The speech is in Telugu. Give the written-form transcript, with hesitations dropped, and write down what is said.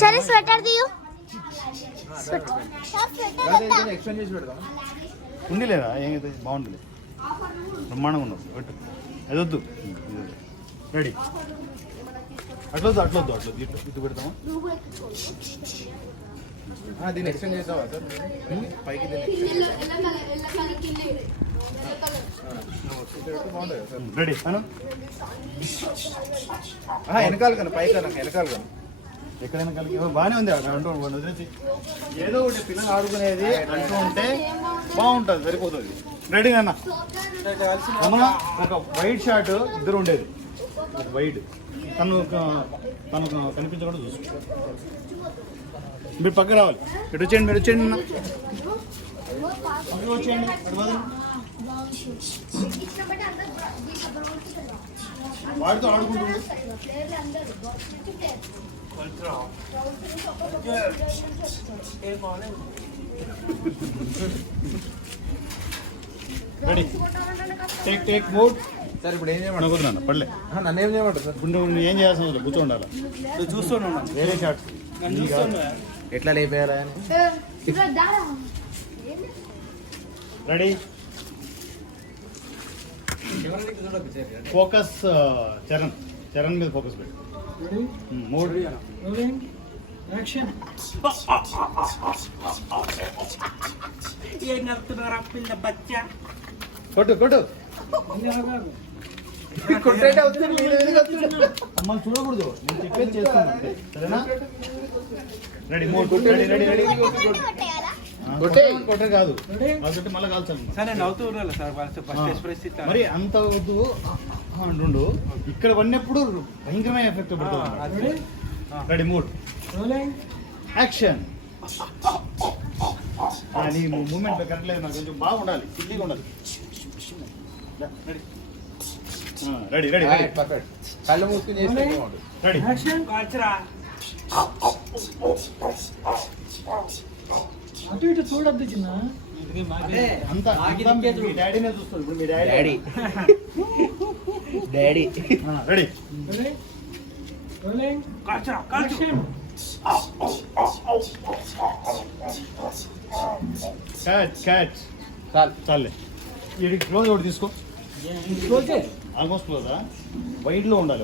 సరే స్వెటర్ తీయు ఉంది లేదా ఏమైతే బాగుంటుంది బ్రహ్మాండంగా ఉండదు పెట్టు అది వద్దు రెడీ అట్లొద్దు అట్లొద్దు అట్లొద్దు ఇటు ఇటు పెడతామా దీన్ని ఎక్స్టెండ్ చేసావా సార్ పైకి రెడీ అను వెనకాల కన్నా పైకి వెనకాల కన్నా ఎక్కడైనా కలిగి బాగానే ఉంది అంటూ వదిలేసి ఏదో ఒకటి పిల్లలు ఆడుకునేది అంటూ ఉంటే బాగుంటుంది సరిపోతుంది రెడీ అన్న ఒక వైట్ షర్ట్ ఇద్దరు ఉండేది వైట్ తను కనిపించకుండా చూసుకో మీరు పక్క రావాలి ఇటు వచ్చేయండి మీరు వచ్చేయండి అన్న వచ్చేయండి వాడితో ఆడుకుంటుంది రెడీ టేక్ మూడ్ సార్ ఇప్పుడు ఏం చేయమంటారు కుదరన్నా పడలే నన్ను ఏం చేయమంటారు సార్ గుండె ఏం చేయాల్సిన కూర్చోండాలి చూస్తున్నాను వేరే షాట్ ఎట్లా లేపేయాలా రెడీ ఫోకస్ చరణ్ మీద ఫోకస్ పెట్టు మూడు కొట్టు కొట్టు అమ్మని చూడకూడదు నేను చెప్పేది చేస్తాను సరేనా రెడీ మూడు రెడీ రెడీ రెడీ కొట్టే కాదు కాబట్టి మళ్ళీ కాల్చాలి మరి అంత వద్దు అంటుండు ఇక్కడ పడినప్పుడు భయంకరమైన ఎఫెక్ట్ పడుతుంది రెడీ మూడ్ యాక్షన్ నీ మూమెంట్ కరెక్ట్ లేదు నాకు కొంచెం బాగుండాలి సిల్లీగా ఉండాలి రెడీ రెడీ రెడీ కళ్ళు మూసుకుని రెడీ అటు ఇటు చూడద్దు చిన్న అంతా మీ డాడీనే చూస్తాడు ఇప్పుడు మీ daddy daddy ready catch catch చాలే ఇది క్లోజ్ ఒకటి తీసుకో ఆల్మోస్ట్ క్లోజా వైడ్లో ఉండాలి